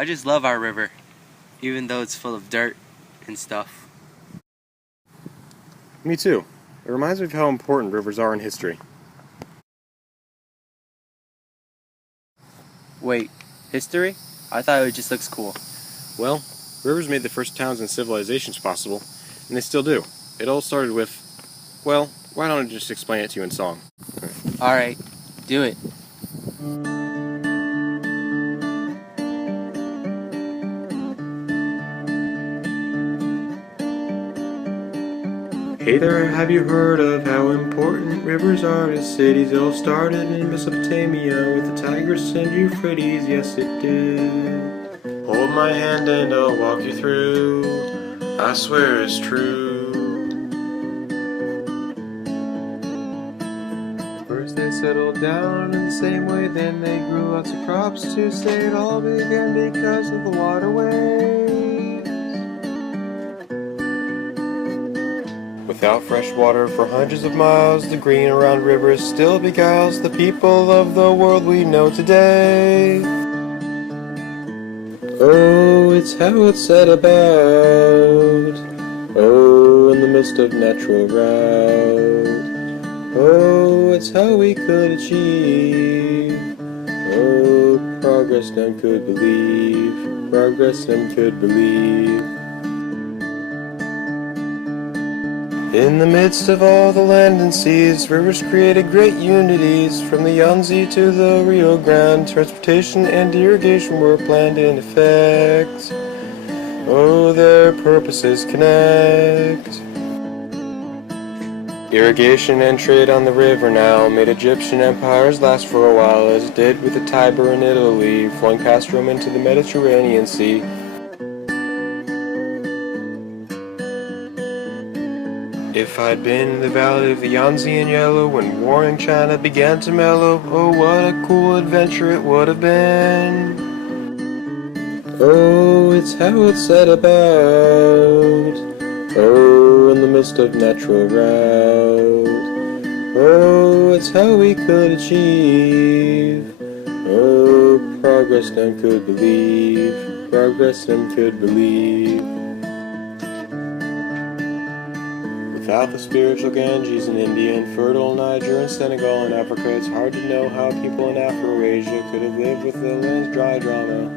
I just love our river, even though it's full of dirt and stuff. Me too. It reminds me of how important rivers are in history. Wait, history? I thought it just looks cool. Well, rivers made the first towns and civilizations possible, and they still do. It all started with, well, why don't I just explain it to you in song? Alright, do it. Hey there, have you heard of how important rivers are to cities? It all started in Mesopotamia with the Tigris and Euphrates, yes it did. Hold my hand and I'll walk you through, I swear it's true. First they settled down in the same way, then they grew lots of crops to say it all began because of the waterways. Without fresh water for hundreds of miles, the green around rivers still beguiles the people of the world we know today. Oh, it's how it's set about. Oh, in the midst of natural rout. Oh, it's how we could achieve. Oh, progress none could believe. Progress none could believe. In the midst of all the land and seas, rivers created great unities. From the Yangtze to the Rio Grande, transportation and irrigation were planned in effect. Oh, their purposes connect. Irrigation and trade on the river now made Egyptian empires last for a while, as it did with the Tiber in Italy, flowing past Rome into the Mediterranean Sea. If I'd been in the valley of the Yangtze in yellow when warring China began to mellow, oh what a cool adventure it would have been. Oh, it's how it's set about. Oh, in the midst of natural rout. Oh, it's how we could achieve. Oh, progress none could believe. Progress none could believe. Without the spiritual Ganges in India and fertile Niger and Senegal and Africa, it's hard to know how people in Afro-Asia could have lived with the land's dry drama.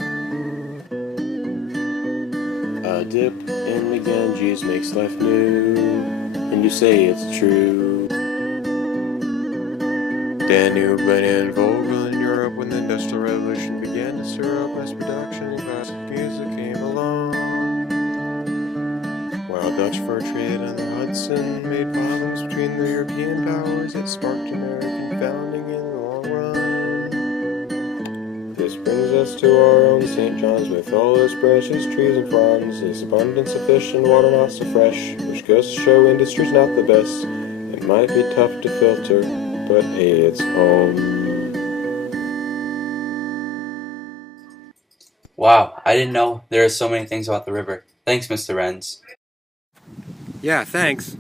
A dip in the Ganges makes life new, and you say it's true. Danube went in vogue in Europe when the Industrial Revolution began to stir up mass production and classic music came along. While Dutch fur trade on the Hudson made problems between the European powers, it sparked American founding in the long run. This brings us to our own St. John's with all its precious trees and farms, its abundance of fish and water not so fresh, which goes to show industry's not the best. It might be tough to filter, but hey, it's home. Wow, I didn't know there are so many things about the river. Thanks, Mr. Renz. Yeah, thanks.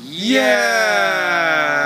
Yeah!